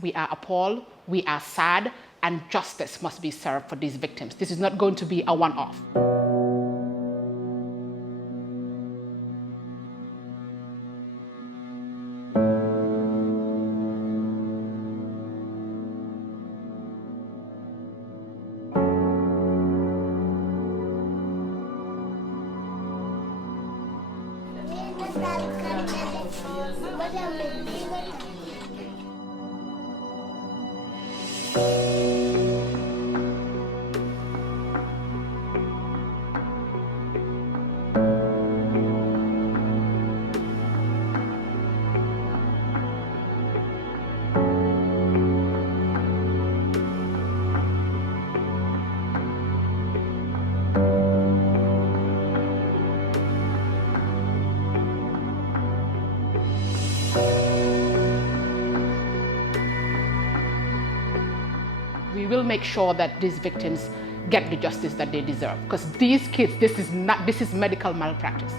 We are appalled, we are sad, and justice must be served for these victims. This is not going to be a one-off. We will make sure that these victims get the justice that they deserve, because these kids, this is medical malpractice.